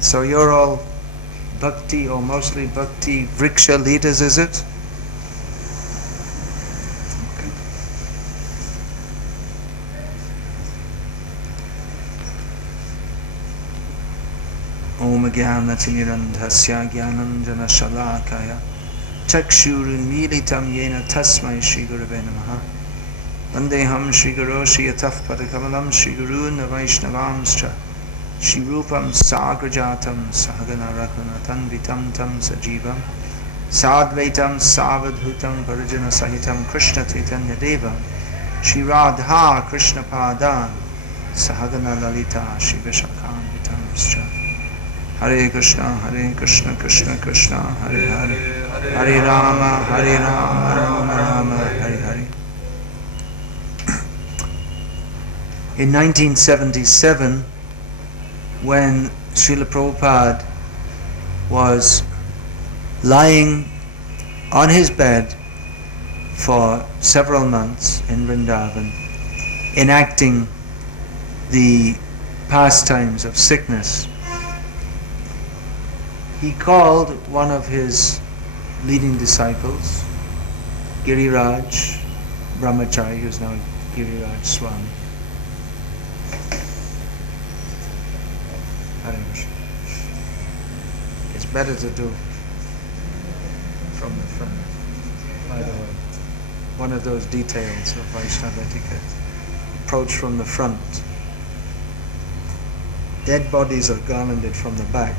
So you're all Bhakti, or mostly Bhakti Vriksha leaders, is it? Okay. Om Jnanatirandhasya Jnananjana Shalakaya Chakshurunmilitam Yena Tasmai Shri Gurave Namaha Vandeham Shri Guru Shri Yataf Padakamalam Shri Guru Navaishnavamscha Shri Rupam Sagrajatam Sahagana Raghunathan Vitam Tam Sajivam Sadvaitam Savadhutam Parajana Sahitam Krishna Chaitanya Devam Shri Radha Krishna Padan Sahagana Lalita Shri Vishakam Vitamscha Hare Krishna Krishna Krishna Hare Hare Hare Rama Rama Rama Hare Hare. In 1977, when Srila Prabhupada was lying on his bed for several months in Vrindavan, enacting the pastimes of sickness, he called one of his leading disciples, Giriraj Brahmachari, who is now Giriraj Swami. It's better to do from the front, by the way. One of those details of Vaishnava etiquette. Approach from the front. Dead bodies are garlanded from the back.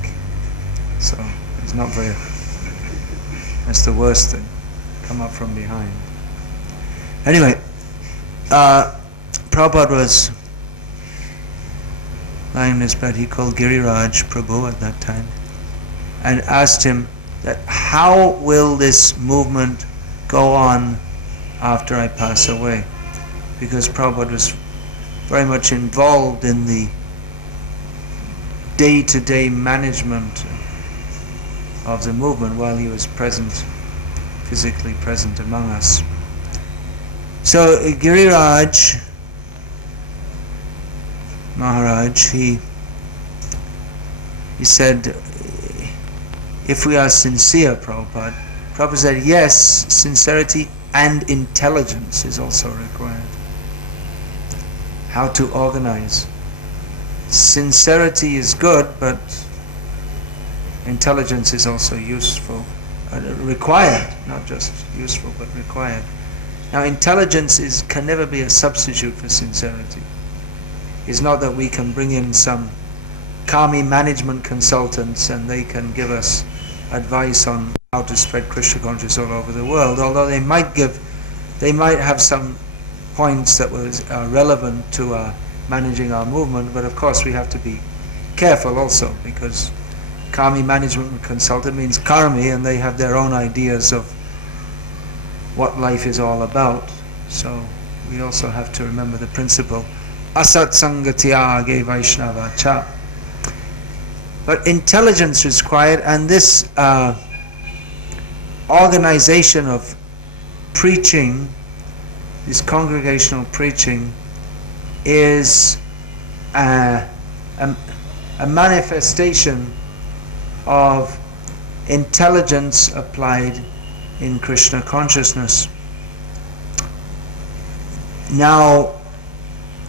So it's not very, that's the worst thing. Come up from behind. Anyway, Prabhupada was lying in his bed. He called Giriraj Prabhu at that time and asked him that how will this movement go on after I pass away? Because Prabhupada was very much involved in the day-to-day management of the movement while he was present, physically present among us. So Giriraj Maharaj, he said, if we are sincere, Prabhupada said, yes, sincerity and intelligence is also required. How to organize. Sincerity is good, but intelligence is also useful, required, not just useful, but required. Now, intelligence can never be a substitute for sincerity. It's not that we can bring in some Kami management consultants and they can give us advice on how to spread Krishna consciousness all over the world, although they might have some points that was relevant to managing our movement, but of course we have to be careful also, because Kami management consultant means karmi, and they have their own ideas of what life is all about. So we also have to remember the principle asat sangatyage vaishnava cha. But intelligence is required, and this organization of preaching, this congregational preaching, is a manifestation of intelligence applied in Krishna consciousness. Now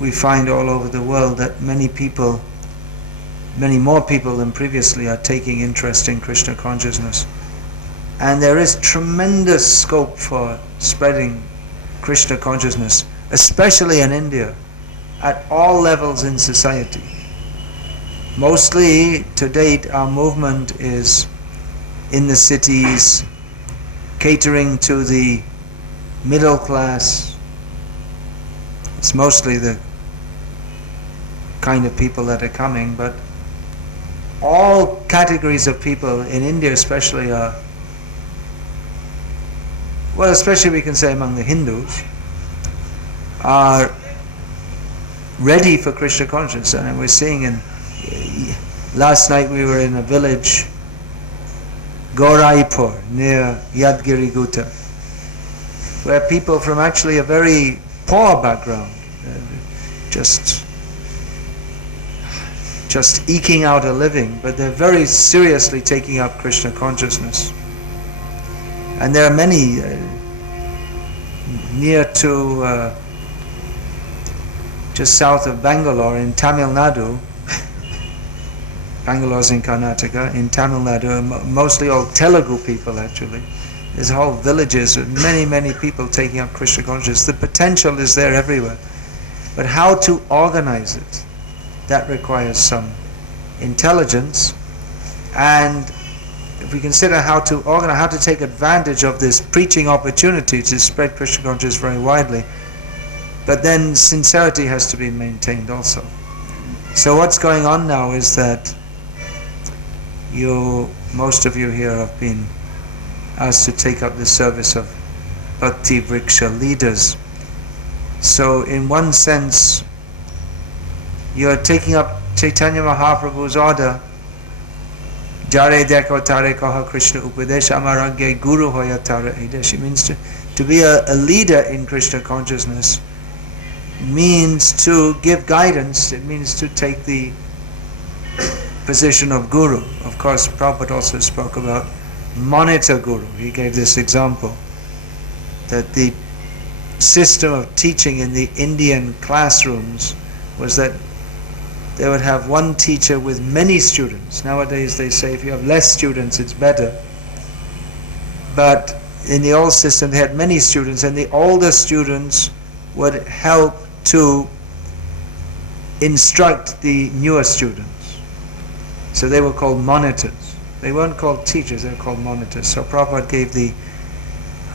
we find all over the world that many more people than previously are taking interest in Krishna consciousness. And there is tremendous scope for spreading Krishna consciousness, especially in India, at all levels in society. Mostly, to date, our movement is in the cities, catering to the middle class. It's mostly the kind of people that are coming, but all categories of people in India especially are, well, especially we can say among the Hindus, are ready for Krishna consciousness. And we're seeing last night we were in a village, Goraipur, near Yadgiri Gutta, where people from actually a very poor background, just just eking out a living, but they're very seriously taking up Krishna consciousness. And there are many near to just south of Bangalore in Tamil Nadu. Bangalore's in Karnataka. In Tamil Nadu, mostly all Telugu people actually. There's whole villages with many people taking up Krishna consciousness. The potential is there everywhere. But how to organize it, that requires some intelligence. And if we consider how to organize, how to take advantage of this preaching opportunity to spread Krishna consciousness very widely, but then sincerity has to be maintained also. So what's going on now is that most of you here have been asked to take up the service of Bhakti Vriksha leaders. So in one sense, you are taking up Chaitanya Mahaprabhu's order, Jare Deko Tare Koha Krishna Upadesha Amaragya Guru Hoya Tara Edesh. It means to be a leader in Krishna consciousness means to give guidance. It means to take the position of Guru. Of course, Prabhupada also spoke about monitor Guru. He gave this example that the system of teaching in the Indian classrooms was that they would have one teacher with many students. Nowadays they say if you have less students it's better. But in the old system they had many students, and the older students would help to instruct the newer students. So they were called monitors. They weren't called teachers, they were called monitors. So Prabhupada gave the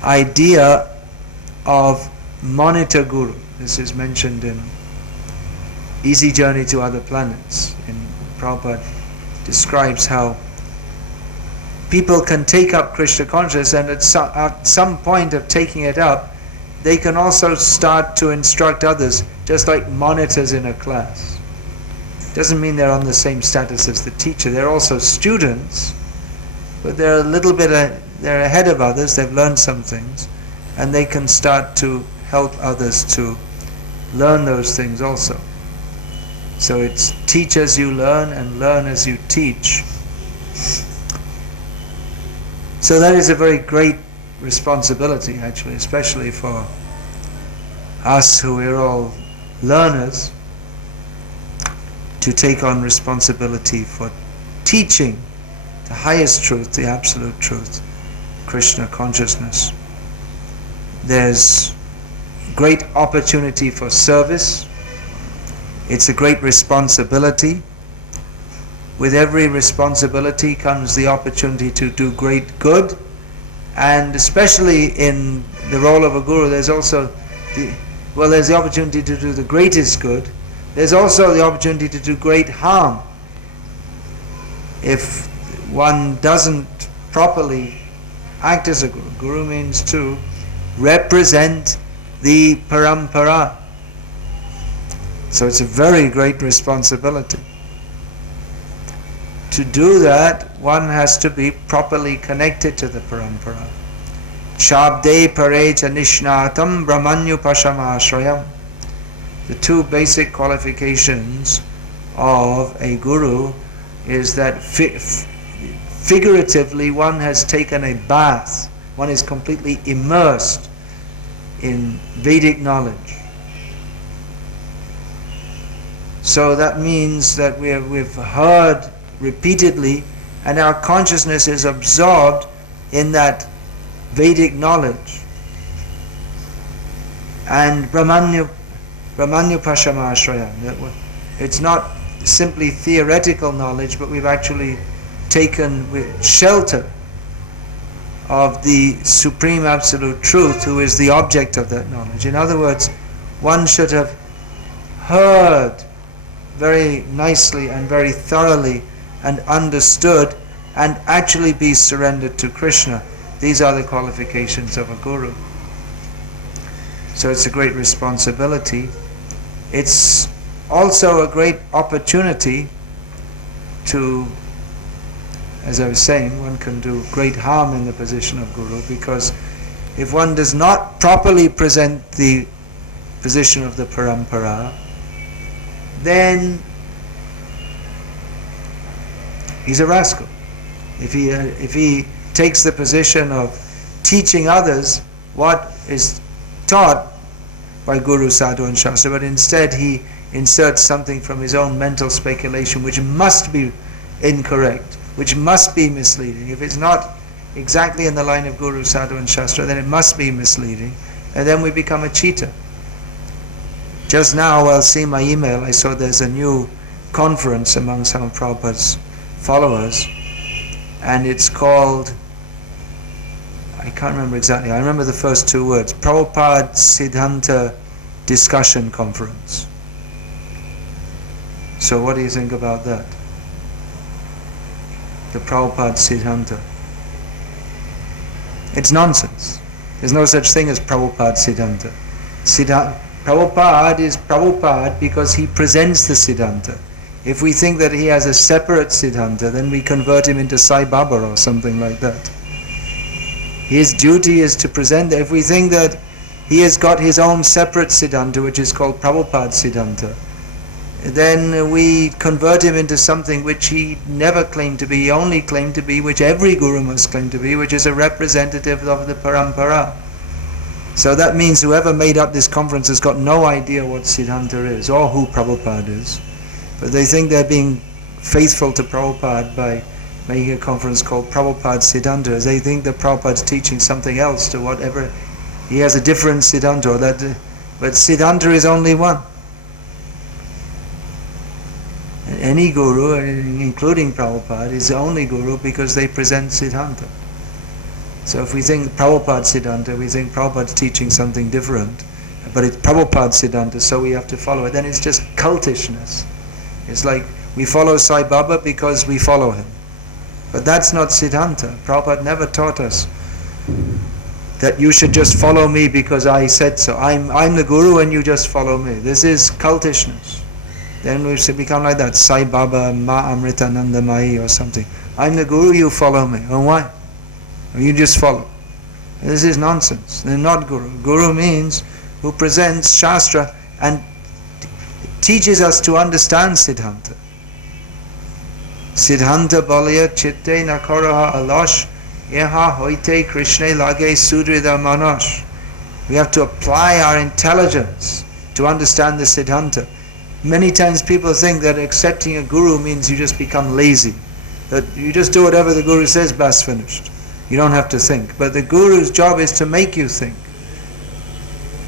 idea of monitor guru. This is mentioned in Easy Journey to Other Planets. And Prabhupada describes how people can take up Krishna consciousness, and at some point of taking it up, they can also start to instruct others, just like monitors in a class. Doesn't mean they're on the same status as the teacher. They're also students, but they're a little bit, they're ahead of others, they've learned some things, and they can start to help others to learn those things also. So it's teach as you learn and learn as you teach. So that is a very great responsibility actually, especially for us who are all learners, to take on responsibility for teaching the highest truth, the absolute truth, Krishna consciousness. There's great opportunity for service. It's a great responsibility. With every responsibility comes the opportunity to do great good, and especially in the role of a guru, there's also there's the opportunity to do the greatest good. There's also the opportunity to do great harm. If one doesn't properly act as a guru, guru means to represent the parampara. So it's a very great responsibility. To do that, one has to be properly connected to the parampara. Shabde parecha nishnatam brahmanyu pashamashrayam. The two basic qualifications of a guru is that figuratively one has taken a bath, one is completely immersed in Vedic knowledge. So that means that we've heard repeatedly, and our consciousness is absorbed in that Vedic knowledge. And Brahmanyu Pashamashraya. It's not simply theoretical knowledge, but we've actually taken shelter of the Supreme Absolute Truth, who is the object of that knowledge. In other words, one should have heard very nicely and very thoroughly and understood and actually be surrendered to Krishna. These are the qualifications of a guru. So it's a great responsibility. It's also a great opportunity to, as I was saying, one can do great harm in the position of guru, because if one does not properly present the position of the parampara, then He's a rascal. If he takes the position of teaching others what is taught by Guru, Sadhu and Shastra, but instead he inserts something from his own mental speculation which must be incorrect, which must be misleading. If it's not exactly in the line of Guru, Sadhu and Shastra, then it must be misleading, and then we become a cheater. Just now, while seeing my email, I saw there's a new conference among some of Prabhupada's followers, and it's called, I can't remember exactly, I remember the first two words, Prabhupada Siddhanta Discussion Conference. So what do you think about that? The Prabhupada Siddhanta. It's nonsense. There's no such thing as Prabhupada Siddhanta. Prabhupada is Prabhupada because he presents the Siddhanta. If we think that he has a separate Siddhanta, then we convert him into Sai Baba or something like that. His duty is to present. If we think that he has got his own separate Siddhanta, which is called Prabhupada Siddhanta, then we convert him into something which he never claimed to be. He only claimed to be, which every Guru must claim to be, which is a representative of the Parampara. So that means whoever made up this conference has got no idea what Siddhanta is, or who Prabhupada is. But they think they're being faithful to Prabhupada by making a conference called Prabhupada Siddhanta. They think that Prabhupada's teaching something else to whatever. He has a different Siddhanta, or that, but Siddhanta is only one. And any Guru, including Prabhupada, is the only Guru because they present Siddhanta. So if we think Prabhupada Siddhanta, we think Prabhupada's teaching something different, but it's Prabhupada Siddhanta, so we have to follow it. Then it's just cultishness. It's like we follow Sai Baba because we follow him. But that's not Siddhanta. Prabhupada never taught us that you should just follow me because I said so. I'm the Guru and you just follow me. This is cultishness. Then we should become like that, Sai Baba Ma Amritananda Mai or something. I'm the Guru, you follow me. Oh, why? You just follow. This is nonsense. They're not Guru. Guru means who presents Shastra and teaches us to understand Siddhanta. Siddhanta balya chitte nakaraha alash yeha hoite krishne lage sudrida manash. We have to apply our intelligence to understand the Siddhanta. Many times people think that accepting a Guru means you just become lazy. That you just do whatever the Guru says, bas, finished. You don't have to think. But the Guru's job is to make you think,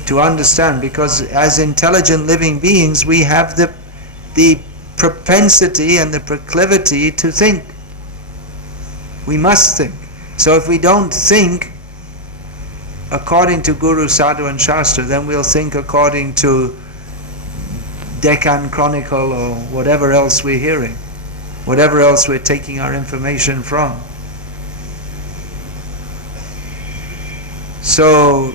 to understand, because as intelligent living beings we have the propensity and the proclivity to think. We must think. So if we don't think according to Guru, Sadhu and Shastra, then we'll think according to Deccan Chronicle or whatever else we're hearing, whatever else we're taking our information from. So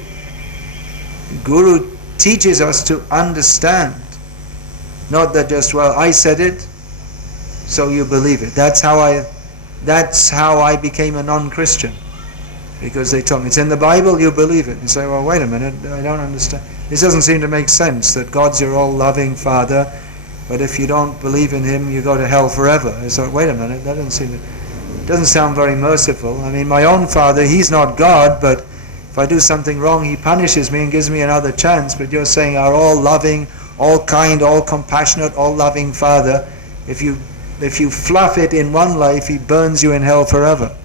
Guru teaches us to understand, not that just, well, I said it, so you believe it. That's how I became a non-Christian, because they told me it's in the Bible, you believe it. You say, well, wait a minute, I don't understand. This doesn't seem to make sense, that God's your all-loving Father, but if you don't believe in Him, you go to hell forever. I thought, wait a minute, that doesn't sound very merciful. I mean, my own Father, He's not God, but if I do something wrong, He punishes me and gives me another chance. But you're saying our all-loving, all-kind, all-compassionate, all-loving Father, if you fluff it in one life, He burns you in hell forever.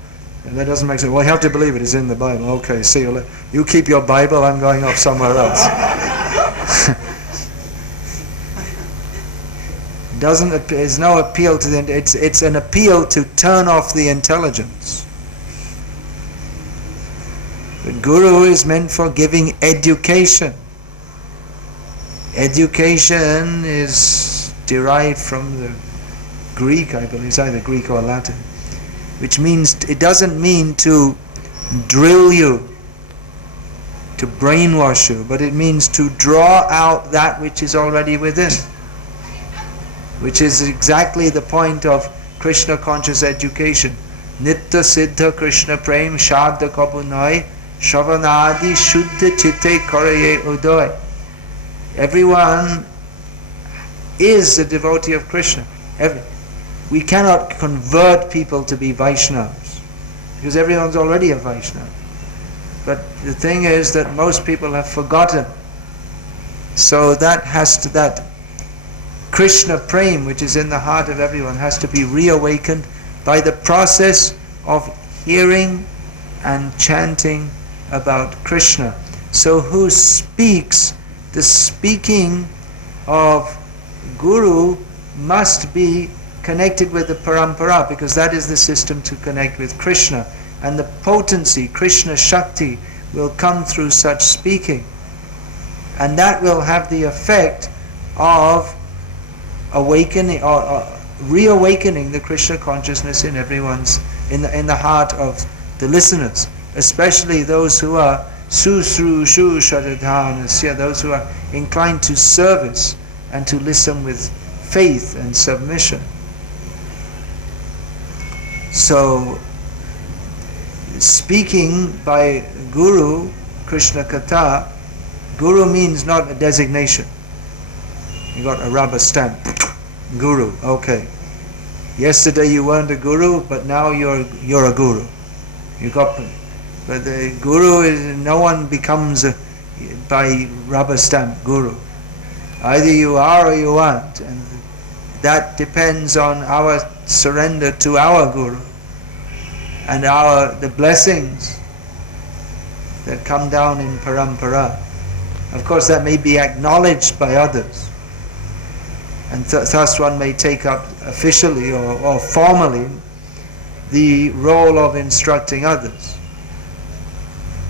And that doesn't make sense. Well, you have to believe it. It's in the Bible. Okay, see you later. You keep your Bible, I'm going off somewhere else. There's no appeal to the... It's an appeal to turn off the intelligence. The Guru is meant for giving education. Education is derived from the Greek, I believe. It's either Greek or Latin. Which means, it doesn't mean to drill you, to brainwash you, but it means to draw out that which is already within. Which is exactly the point of Krishna conscious education. Nitta Siddha Krishna Prem Shadda Kabunai Shavanadi Shuddha Chitte Karaye Udoy. Everyone is a devotee of Krishna. We cannot convert people to be Vaishnavas, because everyone's already a Vaishnava. But the thing is that most people have forgotten. So that Krishna Prem, which is in the heart of everyone, has to be reawakened by the process of hearing and chanting about Krishna. So who speaks? The speaking of Guru must be connected with the parampara, because that is the system to connect with Krishna. And the potency, Krishna Shakti, will come through such speaking. And that will have the effect of awakening or reawakening the Krishna consciousness in everyone's, in the heart of the listeners, especially those who are susrushu sharadhanasya, those who are inclined to service and to listen with faith and submission. So, speaking by Guru, Krishna Katha, Guru means not a designation. You got a rubber stamp, Guru, okay. Yesterday you weren't a Guru, but now you're a Guru. You got, but the Guru is, no one becomes by rubber stamp Guru. Either you are or you aren't, and that depends on our surrender to our Guru and the blessings that come down in parampara. Of course, that may be acknowledged by others, and thus one may take up officially or formally the role of instructing others.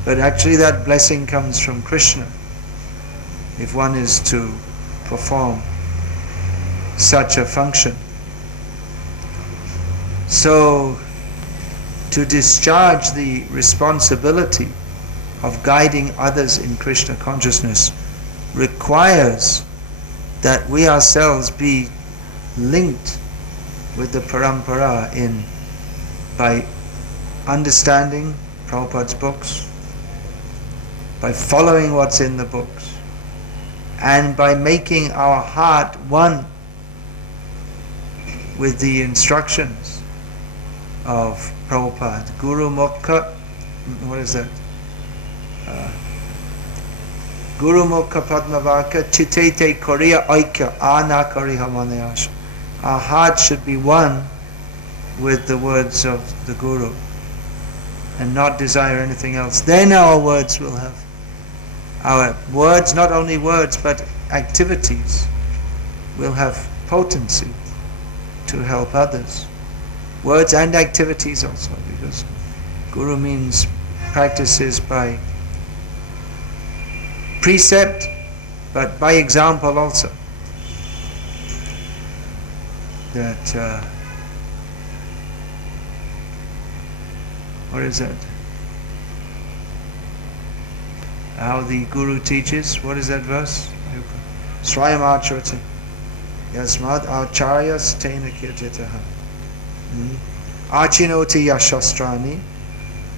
But actually that blessing comes from Krishna, if one is to perform such a function. So, to discharge the responsibility of guiding others in Krishna consciousness requires that we ourselves be linked with the parampara by understanding Prabhupada's books, by following what's in the books, and by making our heart one with the instructions of Prabhupada. Guru Mukha, what is that? Guru Mukha Padmavaka Chitete Korea Aikya Ana Kariha Manayasha. Our heart should be one with the words of the Guru and not desire anything else. Then our words will have, our words, not only words but activities, will have potency to help others. Words and activities also, because Guru means practices by precept, but by example also. That, what is that? How the Guru teaches, what is that verse? Swayam acharate yasmad acharyas tena kirtitaha achinoti yashastrani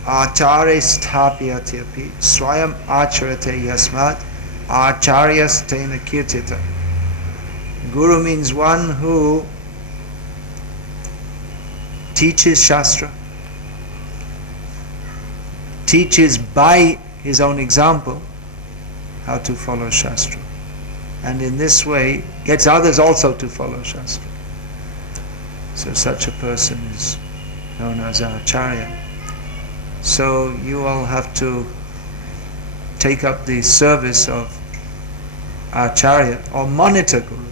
acharya sthapyati api swayam acharate yasmad acharyas tena kirtita. Guru means one who teaches Shastra, teaches by his own example how to follow Shastra, and in this way gets others also to follow Shastra. So such a person is known as an Acharya. So you all have to take up the service of Acharya or monitor Guru.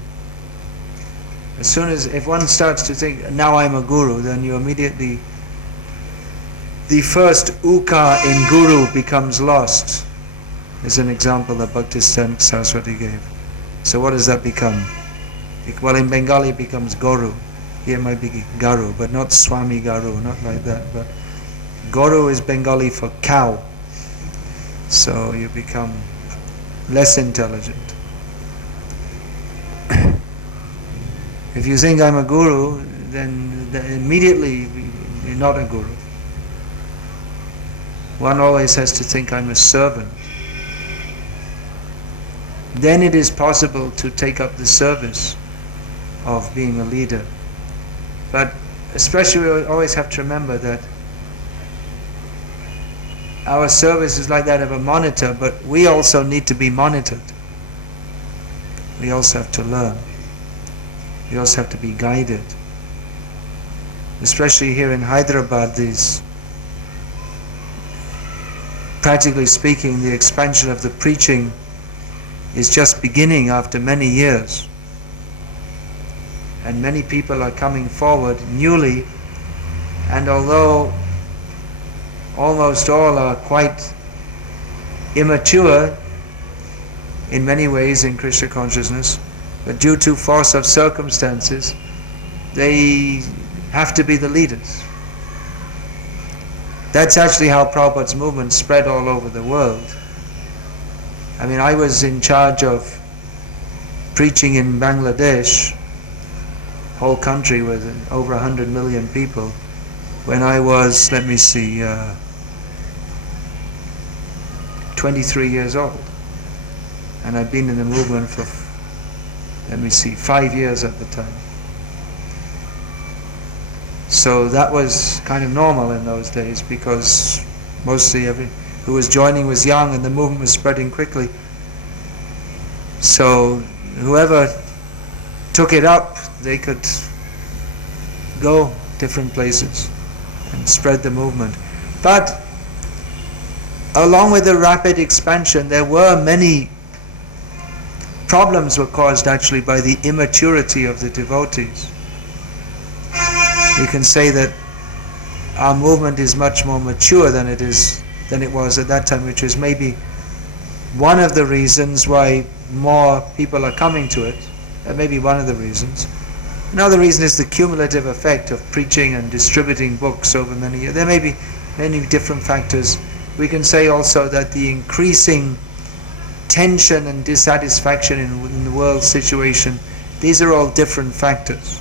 As soon as, if one starts to think, now I'm a Guru, then you immediately, the first uka in Guru becomes lost. As an example that Bhakti Saraswati gave. So what does that become? Well, in Bengali it becomes Guru. Here it might be Garu, but not Swami Garu, not like that. But Guru is Bengali for cow. So you become less intelligent. If you think I'm a Guru, then immediately you're not a Guru. One always has to think I'm a servant. Then it is possible to take up the service of being a leader. But especially we always have to remember that our service is like that of a monitor, but we also need to be monitored. We also have to learn. We also have to be guided. Especially here in Hyderabad, practically speaking, the expansion of the preaching is just beginning after many years. And many people are coming forward newly, and although almost all are quite immature in many ways in Krishna consciousness, but due to force of circumstances, they have to be the leaders. That's actually how Prabhupada's movement spread all over the world. I mean, I was in charge of preaching in Bangladesh, whole country with over 100 million people, when I was, 23 years old. And I'd been in the movement for, 5 years at the time. So that was kind of normal in those days, because mostly who was joining was young and the movement was spreading quickly. So whoever took it up, they could go different places and spread the movement. But along with the rapid expansion, there were many problems were caused actually by the immaturity of the devotees. You can say that our movement is much more mature than it was at that time, which is maybe one of the reasons why more people are coming to it. That may be one of the reasons. Another reason is the cumulative effect of preaching and distributing books over many years. There may be many different factors. We can say also that the increasing tension and dissatisfaction in the world situation, these are all different factors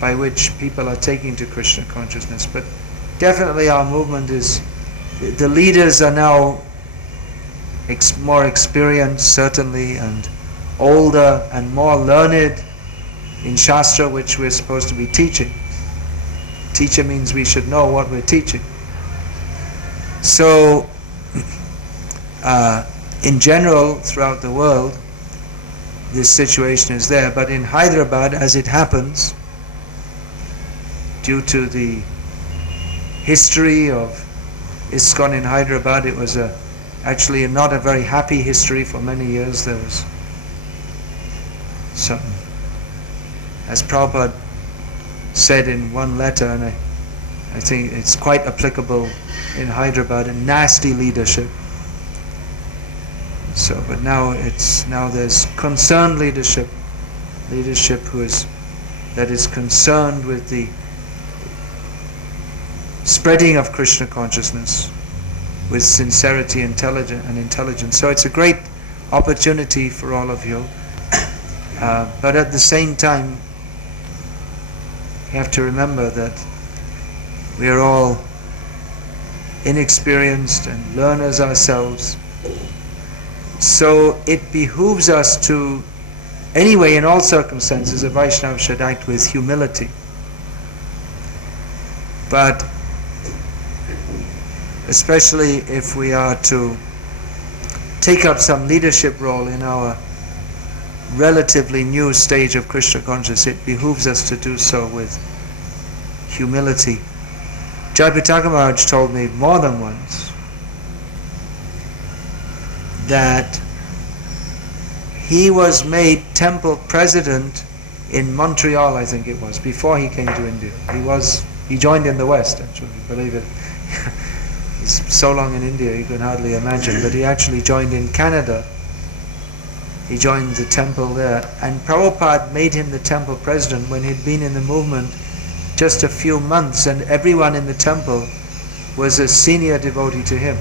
by which people are taking to Krishna consciousness. But definitely our movement is, the leaders are now more experienced, certainly, and older and more learned in Shastra, which we're supposed to be teaching. Teacher means we should know what we're teaching. So, in general, throughout the world, this situation is there. But in Hyderabad, as it happens, due to the history of ISKCON in Hyderabad, it was actually not a very happy history for many years. There was some, as Prabhupada said in one letter, and I think it's quite applicable in Hyderabad, a nasty leadership. So, but now there's concerned leadership that is concerned with the spreading of Krishna consciousness with sincerity, intelligence. So it's a great opportunity for all of you. But at the same time, you have to remember that we are all inexperienced and learners ourselves. So it behooves us to, anyway, in all circumstances, a Vaishnava should act with humility. But especially if we are to take up some leadership role in our relatively new stage of Krishna consciousness, it behooves us to do so with humility. Jayapataka Maharaj told me more than once that he was made temple president in Montreal, I think it was, before he came to India. He joined in the West, actually, believe it. He's so long in India you can hardly imagine, but he actually joined in Canada. He joined the temple there, and Prabhupada made him the temple president when he'd been in the movement just a few months, and everyone in the temple was a senior devotee to him.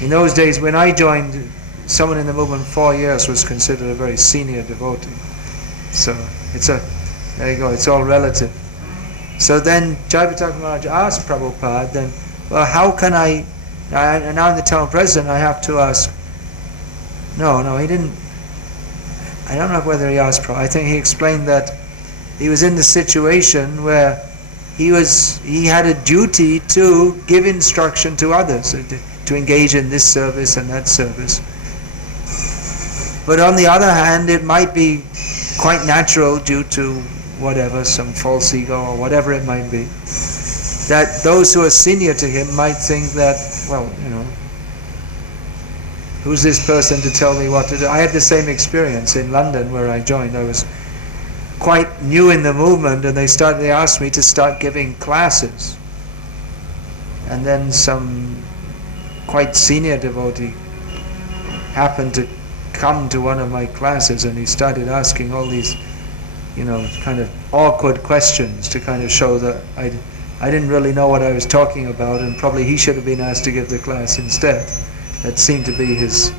In those days, when I joined, someone in the movement 4 years was considered a very senior devotee. So there you go, it's all relative. So then Jayapataka Maharaj asked Prabhupada, then, well, how can now I'm the temple president, I have to ask. No, he didn't. I don't know whether he asked Prabhupada. I think he explained that he was in the situation where he had a duty to give instruction to others, to engage in this service and that service. But on the other hand, it might be quite natural, due to whatever, some false ego or whatever it might be, that those who are senior to him might think that, well, who's this person to tell me what to do? I had the same experience in London where I joined. I was quite new in the movement, and they asked me to start giving classes. And then some quite senior devotee happened to come to one of my classes, and he started asking all these, kind of awkward questions to kind of show that I didn't really know what I was talking about, and probably he should have been asked to give the class instead. That seemed to be his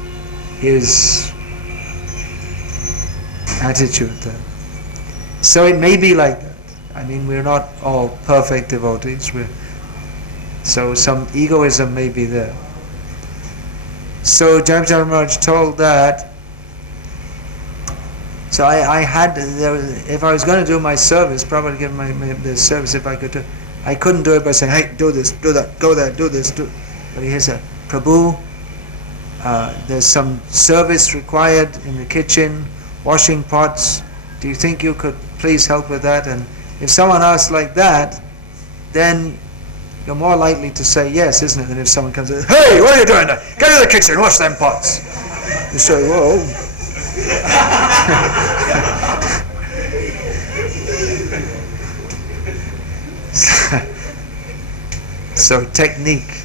attitude there. So it may be like that. I mean, we're not all perfect devotees. So some egoism may be there. So Jayapataka Maharaj told that. So if I was going to do my service, probably give the service if I could do. I couldn't do it by saying, hey, do this, do that, go there, do this, do. But he said, Prabhu, there's some service required in the kitchen, washing pots. Do you think you could please help with that? And if someone asks like that, then you're more likely to say yes, isn't it, than if someone comes and says, hey, what are you doing there? Get to the kitchen, wash them pots. You say, whoa. So technique.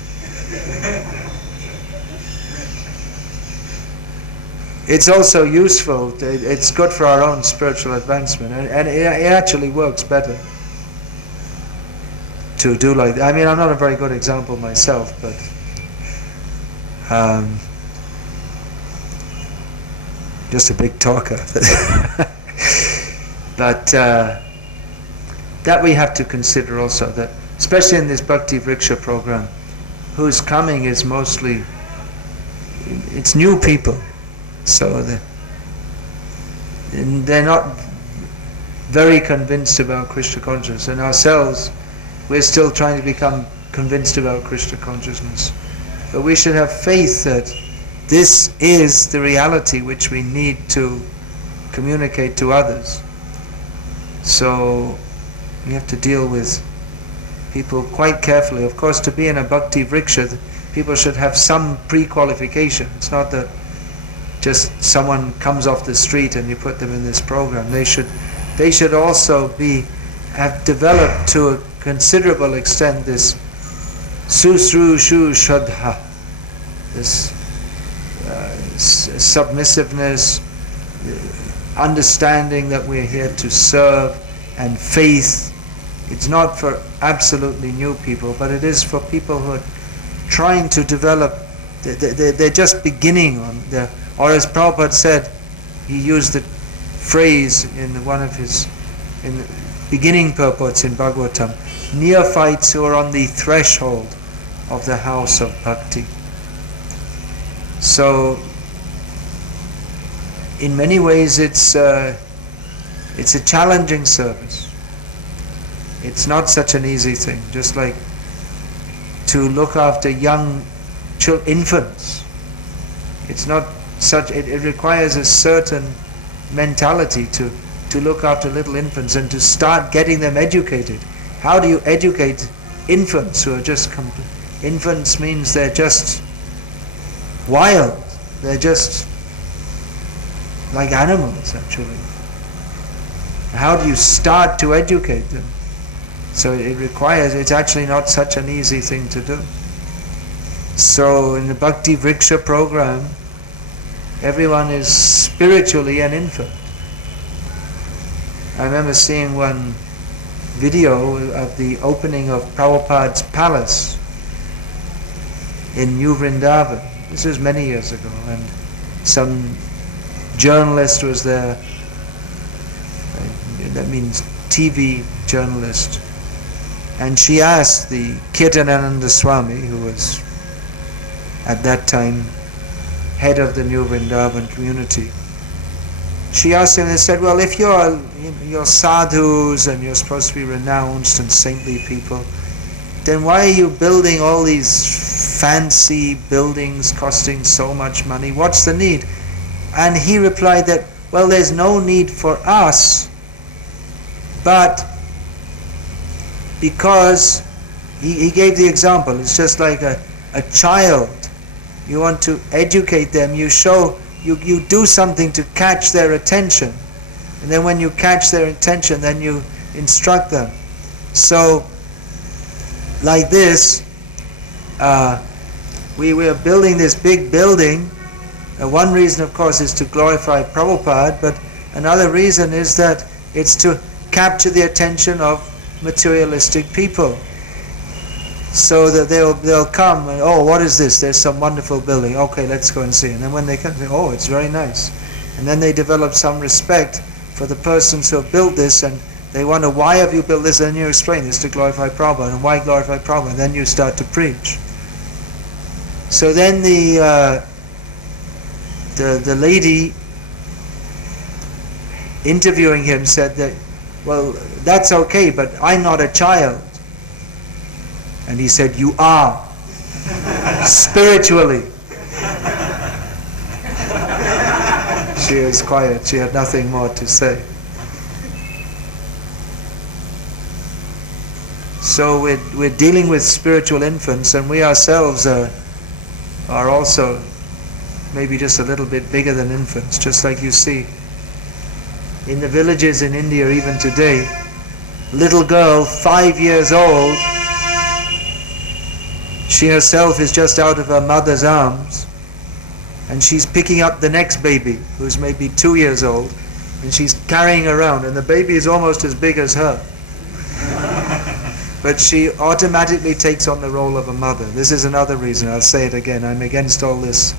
It's also useful. It's good for our own spiritual advancement, and it actually works better to do like that. I mean, I'm not a very good example myself, but just a big talker. But that we have to consider also, that especially in this Bhakti Vriksha program, who's coming is mostly, it's new people. So they're not very convinced about Krishna consciousness, and ourselves, we're still trying to become convinced about Krishna consciousness. But we should have faith that this is the reality which we need to communicate to others. So we have to deal with people quite carefully. Of course, to be in a Bhakti Vriksha, people should have some pre-qualification. It's not that just someone comes off the street and you put them in this program. They should also have developed to a considerable extent this susrushu shraddha, this submissiveness, understanding that we're here to serve, and faith. It's not for absolutely new people, but it is for people who are trying to develop. They're just beginning on their. Or as Prabhupada said, he used the phrase in one of his beginning purports in Bhagavatam, neophytes who are on the threshold of the house of bhakti. So, in many ways, it's a challenging service. It's not such an easy thing. Just like to look after young infants, it's not such. It requires a certain mentality to look after little infants and to start getting them educated. How do you educate infants who are just infants means they're just wild. They're just like animals, actually. How do you start to educate them? So it's actually not such an easy thing to do. So in the Bhakti Vriksha program, everyone is spiritually an infant. I remember seeing one video of the opening of Prabhupada's palace in New Vrindavan. This was many years ago, and some journalist was there. That means TV journalist. And she asked the Kirtanananda Swami, who was at that time head of the New Vrindavan community, she asked him, they said, well, if you're sadhus and you're supposed to be renounced and saintly people, then why are you building all these fancy buildings costing so much money? What's the need? And he replied that, well, there's no need for us, but because he gave the example, it's just like a child. You want to educate them, you do something to catch their attention, and then when you catch their attention, then you instruct them. So like this, we are building this big building. One reason, of course, is to glorify Prabhupada, but another reason is that it's to capture the attention of materialistic people, so that they'll come and, oh, what is this? There's some wonderful building. Okay, let's go and see. And then when they come, they, oh, it's very nice. And then they develop some respect for the persons who have built this, and they wonder, why have you built this? And you explain this to glorify Prabhupada. And why glorify Prabhupada? And then you start to preach. So then the lady interviewing him said that, well, that's okay, but I'm not a child. And he said, you are, spiritually. She was quiet, she had nothing more to say. So we're dealing with spiritual infants, and we ourselves are also maybe just a little bit bigger than infants, just like you see in the villages in India even today. Little girl, 5 years old, she herself is just out of her mother's arms, and she's picking up the next baby, who's maybe 2 years old, and she's carrying around, and the baby is almost as big as her. But she automatically takes on the role of a mother. This is another reason, I'll say it again, I'm against all this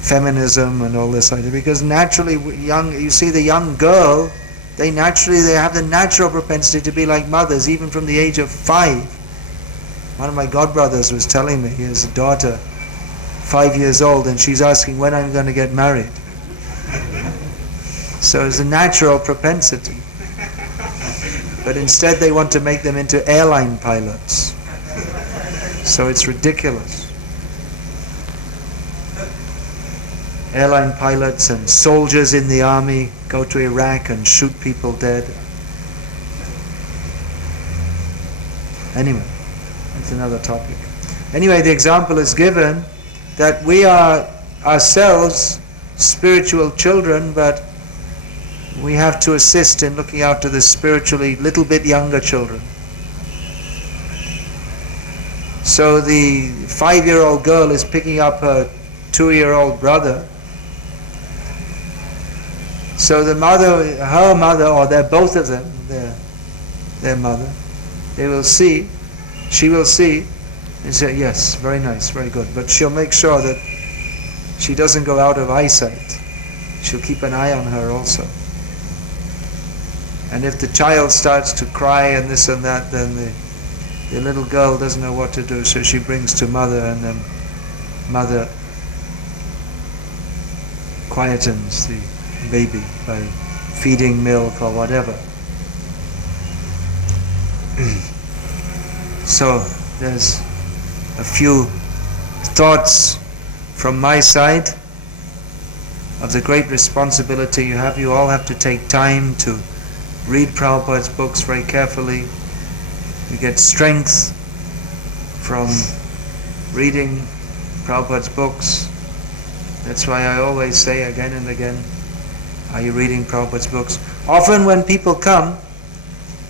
feminism and all this idea, because naturally you see the young girl, they have the natural propensity to be like mothers, even from the age of 5. One of my godbrothers was telling me, he has a daughter, 5 years old, and she's asking when I'm going to get married. So it's a natural propensity. But instead they want to make them into airline pilots. So it's ridiculous. Airline pilots and soldiers in the army go to Iraq and shoot people dead. Anyway, that's another topic. Anyway, the example is given that we are ourselves spiritual children, but we have to assist in looking after the spiritually little bit younger children. So the 5-year-old girl is picking up her 2-year-old brother. So the mother, her mother, or they're both of them, their mother, they will see, she will see, and say, yes, very nice, very good. But she'll make sure that she doesn't go out of eyesight. She'll keep an eye on her also. And if the child starts to cry and this and that, then the little girl doesn't know what to do, so she brings to mother, and then mother quietens the baby by feeding milk or whatever. So there's a few thoughts from my side of the great responsibility you have. You all have to take time to read Prabhupada's books very carefully. You get strength from reading Prabhupada's books. That's why I always say again and again, are you reading Prabhupada's books? Often when people come,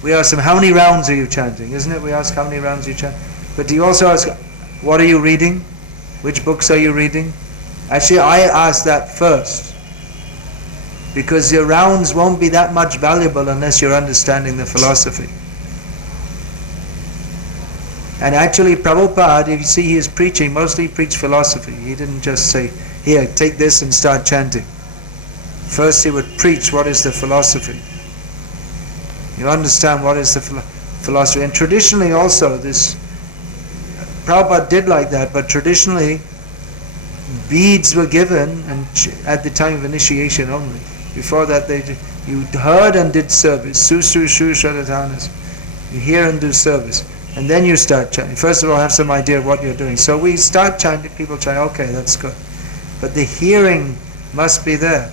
we ask them, how many rounds are you chanting? Isn't it? We ask, how many rounds are you chanting? But do you also ask, what are you reading? Which books are you reading? Actually, I ask that first, because your rounds won't be that much valuable unless you're understanding the philosophy. And actually Prabhupada, if you see his preaching, mostly preached philosophy. He didn't just say, here, take this and start chanting. First he would preach what is the philosophy. You understand what is the philosophy. And traditionally also, Prabhupada did like that, but traditionally beads were given and at the time of initiation only. Before that, you heard and did service. Su su shu shadatanas. You hear and do service. And then you start chanting. First of all, have some idea of what you're doing. So we start chanting, people chant, okay, that's good. But the hearing must be there.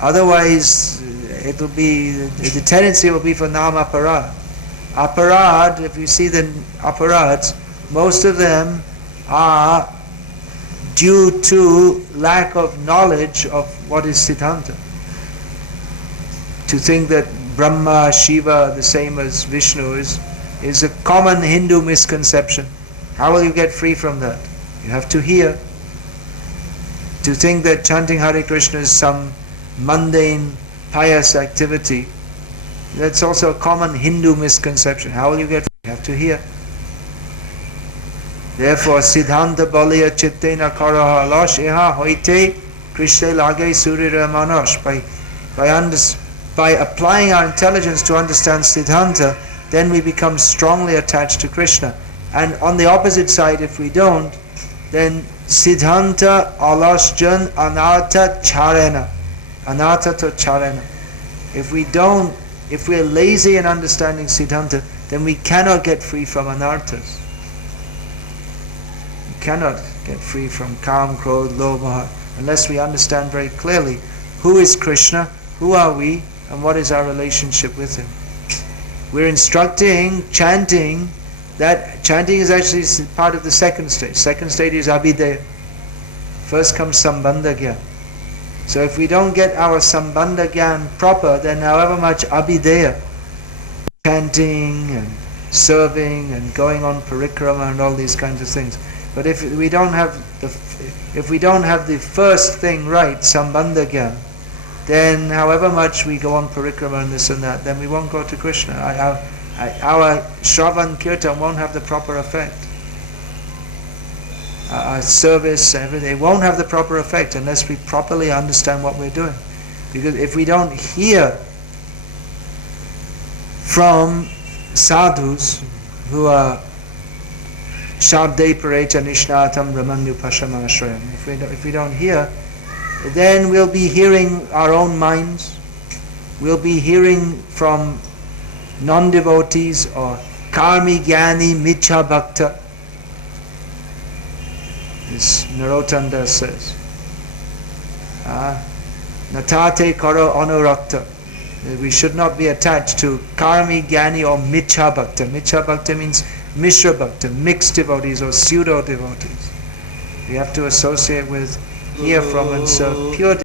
Otherwise, it'll be, the tendency will be for nam aparad. Aparad, if you see the aparads, most of them are due to lack of knowledge of what is Siddhanta. To think that Brahma, Shiva, the same as Vishnu is a common Hindu misconception. How will you get free from that? You have to hear. To think that chanting Hare Krishna is some mundane, pious activity, that's also a common Hindu misconception. How will you get free? You have to hear. Therefore, Siddhanta Baliya Chittena Karaha Losh Eha Hoite Krishna Lage Surira Manosh. By applying our intelligence to understand Siddhanta, then we become strongly attached to Krishna. And on the opposite side, if we don't, then Siddhanta Alasjan Anartha Charena. Anartha to Charena. If we are lazy in understanding Siddhanta, then we cannot get free from anarthas. We cannot get free from Kam, Krodh, Lobha, unless we understand very clearly who is Krishna, who are we, and what is our relationship with him. We're instructing chanting. That chanting is actually part of the second stage. Second stage is Abhideya. First comes Sambandha Gyan. So if we don't get our Sambandha Gyan proper, then however much Abhideya, chanting and serving and going on parikrama and all these kinds of things. But if we don't have the first thing right, Sambandha Gyan, then however much we go on parikrama and this and that, then we won't go to Krishna. Our Shravan Kirtan won't have the proper effect. Our service, everything, won't have the proper effect unless we properly understand what we're doing. Because if we don't hear from sadhus who are Shabde Parecha Nishnatam Ramanyu Pashamashrayam, if we don't hear, then we'll be hearing our own minds, we'll be hearing from non-devotees or karmi gyani michha bhakta. This Narotanda says, natate karo anurakta. We should not be attached to karmi gyani or michha bhakta. Michha bhakta means mishra bhakta, mixed devotees or pseudo devotees. We have to associate with, hear from and serve pure